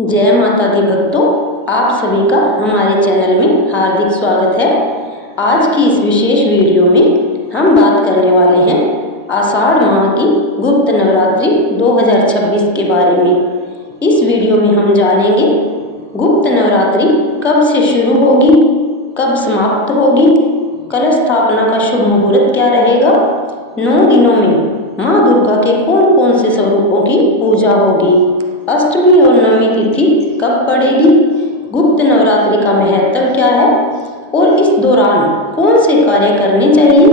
जय माता दी भक्तों, आप सभी का हमारे चैनल में हार्दिक स्वागत है। आज की इस विशेष वीडियो में हम बात करने वाले हैं आषाढ़ माह की गुप्त नवरात्रि 2026 के बारे में। इस वीडियो में हम जानेंगे गुप्त नवरात्रि कब से शुरू होगी, कब समाप्त होगी, कलश स्थापना का शुभ मुहूर्त क्या रहेगा, 9 दिनों में माँ दुर्गा के कौन कौन से स्वरूपों की पूजा होगी, अष्टमी और नवमी तिथि कब पड़ेगी, गुप्त नवरात्रि का महत्व क्या है और इस दौरान कौन से कार्य करने चाहिए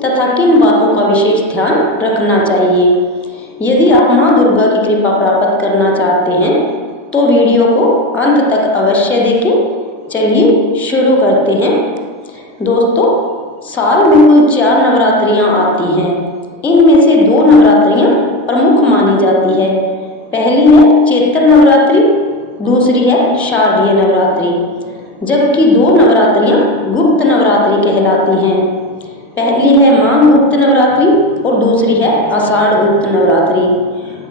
तथा किन बातों का विशेष ध्यान रखना चाहिए। यदि आप माँ दुर्गा की कृपा प्राप्त करना चाहते हैं तो वीडियो को अंत तक अवश्य देखें। चलिए शुरू करते हैं। दोस्तों, साल में कुल 4 नवरात्रियाँ आती हैं। इनमें से 2 नवरात्रियाँ प्रमुख मानी जाती है। पहली है चैत्र नवरात्रि, दूसरी है शारदीय नवरात्रि, जबकि 2 नवरात्रियाँ गुप्त नवरात्रि कहलाती हैं। पहली है माघ गुप्त नवरात्रि और दूसरी है आषाढ़ गुप्त नवरात्रि।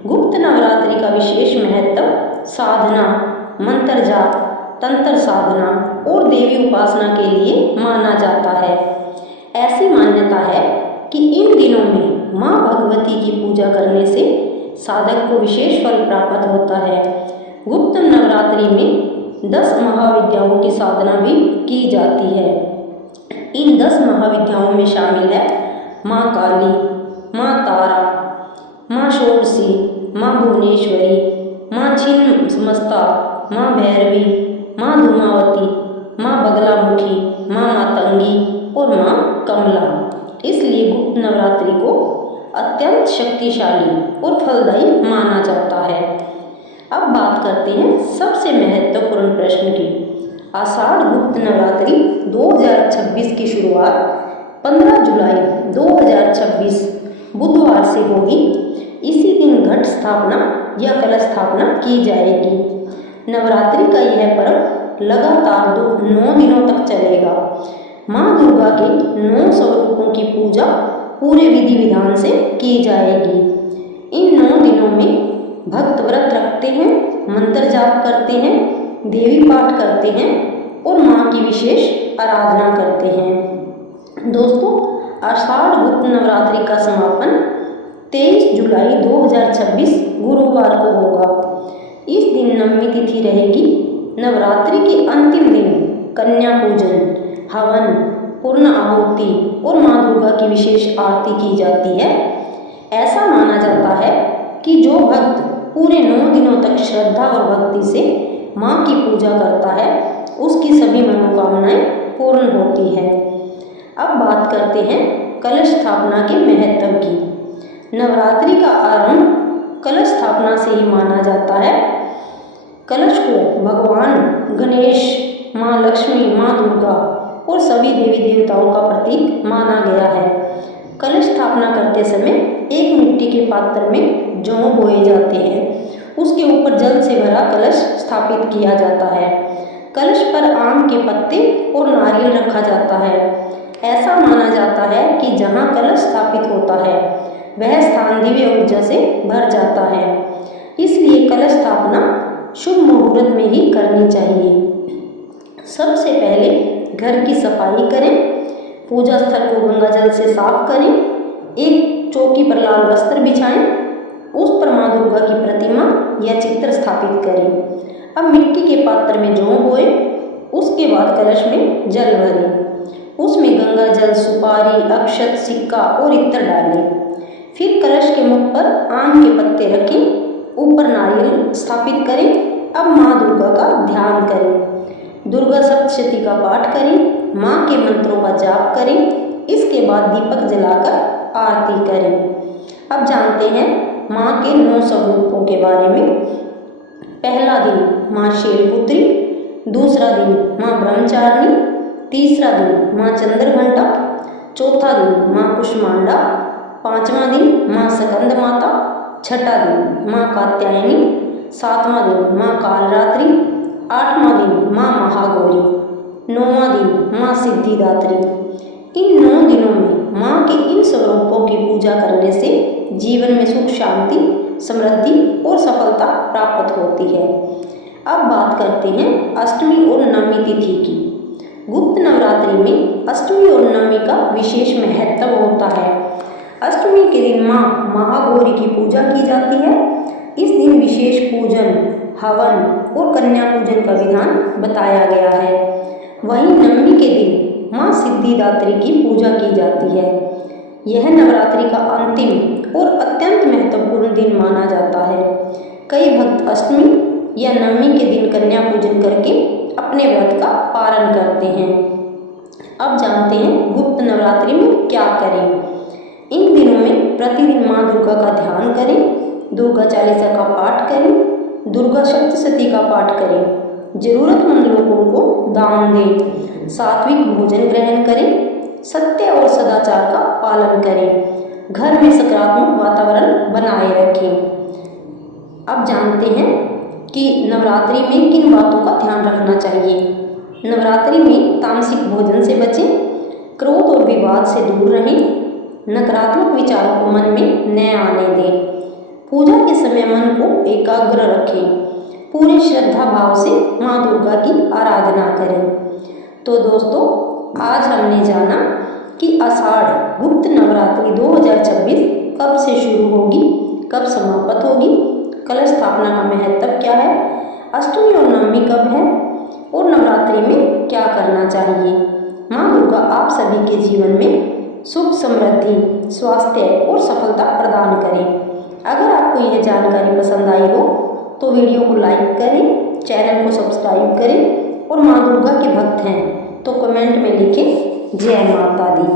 गुप्त नवरात्रि का विशेष महत्व साधना, मंत्र जाप, तंत्र साधना और देवी उपासना के लिए माना जाता है। ऐसी मान्यता है कि इन दिनों में माँ भगवती की पूजा करने से साधक को विशेष फल प्राप्त होता है। गुप्त नवरात्रि में 10 महाविद्याओं की साधना भी की जाती है। इन 10 महाविद्याओं में शामिल है माँ काली, माँ तारा, माँ षोडशी, माँ भुवनेश्वरी, माँ छिन्नमस्ता, माँ भैरवी, माँ धूमावती, माँ बगलामुखी, माँ मातंगी और माँ कमला। इसलिए गुप्त नवरात्रि को अत्यंत शक्तिशाली और फलदायी माना जाता है। अब बात करते हैं सबसे महत्वपूर्ण प्रश्न की। आषाढ़ गुप्त नवरात्रि 2026 की शुरुआत 15 जुलाई 2026 बुधवार से होगी। इसी दिन घट स्थापना या कलश स्थापना की जाएगी। नवरात्रि का यह पर्व लगातार 9 दिनों तक चलेगा। माँ दुर्गा के 9 स्वरूपों की पूजा पूरे विधि विधान से की जाएगी। इन 9 दिनों में भक्त व्रत रखते हैं, मंत्र जाप करते हैं, देवी पाठ करते हैं और माँ की विशेष आराधना करते हैं। दोस्तों, आषाढ़ गुप्त नवरात्रि का समापन 23 जुलाई 2026 गुरुवार को होगा। इस दिन नवमी तिथि रहेगी। नवरात्रि के अंतिम दिन कन्या पूजन, हवन, पूर्ण आहुति और माँ दुर्गा की विशेष आरती की जाती है। ऐसा माना जाता है कि जो भक्त पूरे 9 दिनों तक श्रद्धा और भक्ति से माँ की पूजा करता है उसकी सभी मनोकामनाएं पूर्ण होती है। अब बात करते हैं कलश स्थापना के महत्व की। नवरात्रि का आरंभ कलश स्थापना से ही माना जाता है। कलश को भगवान गणेश, माँ लक्ष्मी, माँ दुर्गा और सभी देवी देवताओं का प्रतीक माना गया है। कलश स्थापना करते समय एक मिट्टी के पात्र में जौ बोए जाते हैं। उसके ऊपर जल से भरा कलश स्थापित किया जाता है। कलश पर आम के पत्ते और नारियल रखा जाता है। ऐसा माना जाता है कि जहाँ कलश स्थापित होता है वह स्थान दिव्य ऊर्जा से भर जाता है। इसलिए कलश स्थापना शुभ मुहूर्त में ही करनी चाहिए। सबसे पहले घर की सफाई करें, पूजा स्थल को गंगा जल से साफ करें, एक चौकी पर लाल वस्त्र बिछाएं, उस पर माँ दुर्गा की प्रतिमा या चित्र स्थापित करें। अब मिट्टी के पात्र में जौ बोए, उसके बाद कलश में जल भरें, उसमें गंगा जल, सुपारी, अक्षत, सिक्का और इत्र डालें। फिर कलश के मुख पर आम के पत्ते रखें, ऊपर नारियल स्थापित करें। अब माँ दुर्गा का ध्यान करें, दुर्गा सप्तशती का पाठ करें, माँ के मंत्रों का जाप करें। इसके बाद दीपक जलाकर आरती करें। अब जानते हैं माँ के 9 स्वरूपों के बारे में। पहला दिन माँ शैलपुत्री, दूसरा दिन माँ ब्रह्मचारिणी, तीसरा दिन माँ चंद्रघंटा, चौथा दिन माँ कुष्मांडा, 5वां दिन माँ स्कंद माता, छठा दिन माँ कात्यायनी, 7वां दिन माँ कालरात्रि, 8वां दिन माँ महागौरी, 9वां दिन माँ सिद्धिदात्री। इन 9 दिनों में माँ के इन स्वरूपों की पूजा करने से जीवन में सुख, शांति, समृद्धि और सफलता प्राप्त होती है। अब बात करते हैं अष्टमी और नवमी तिथि की। गुप्त नवरात्रि में अष्टमी और नवमी का विशेष महत्व होता है। अष्टमी के दिन माँ महागौरी की पूजा की जाती है। इस दिन विशेष पूजन, हवन और कन्या पूजन का विधान बताया गया है। वहीं नवमी के दिन माँ सिद्धिदात्री की पूजा की जाती है। यह नवरात्रि का अंतिम और अत्यंत महत्वपूर्ण दिन माना जाता है। कई भक्त अष्टमी या नवमी के दिन कन्या पूजन करके अपने व्रत का पारण करते हैं। अब जानते हैं गुप्त नवरात्रि में क्या करें। इन दिनों में प्रतिदिन माँ दुर्गा का ध्यान करें, दुर्गा चालीसा का पाठ करें, दुर्गा सप्तशती का पाठ करें, जरूरतमंद लोगों को दान दें, सात्विक भोजन ग्रहण करें, सत्य और सदाचार का पालन करें, घर में सकारात्मक वातावरण बनाए रखें। अब जानते हैं कि नवरात्रि में किन बातों का ध्यान रखना चाहिए। नवरात्रि में तामसिक भोजन से बचें, क्रोध और विवाद से दूर रहें, नकारात्मक विचारों को मन में न आने दें, पूजा के समय मन को एकाग्र रखें, पूरे श्रद्धा भाव से माँ दुर्गा की आराधना करें। तो दोस्तों, आज हमने जाना कि आषाढ़ गुप्त नवरात्रि 2026 कब से शुरू होगी, कब समाप्त होगी, कलश स्थापना का महत्व क्या है, अष्टमी और नवमी कब है और नवरात्रि में क्या करना चाहिए। माँ दुर्गा आप सभी के जीवन में सुख, समृद्धि, स्वास्थ्य और सफलता प्रदान करें। अगर आपको यह जानकारी पसंद आई हो तो वीडियो को लाइक करें, चैनल को सब्सक्राइब करें और माँ दुर्गा के भक्त हैं तो कमेंट में लिखें जय माता दी।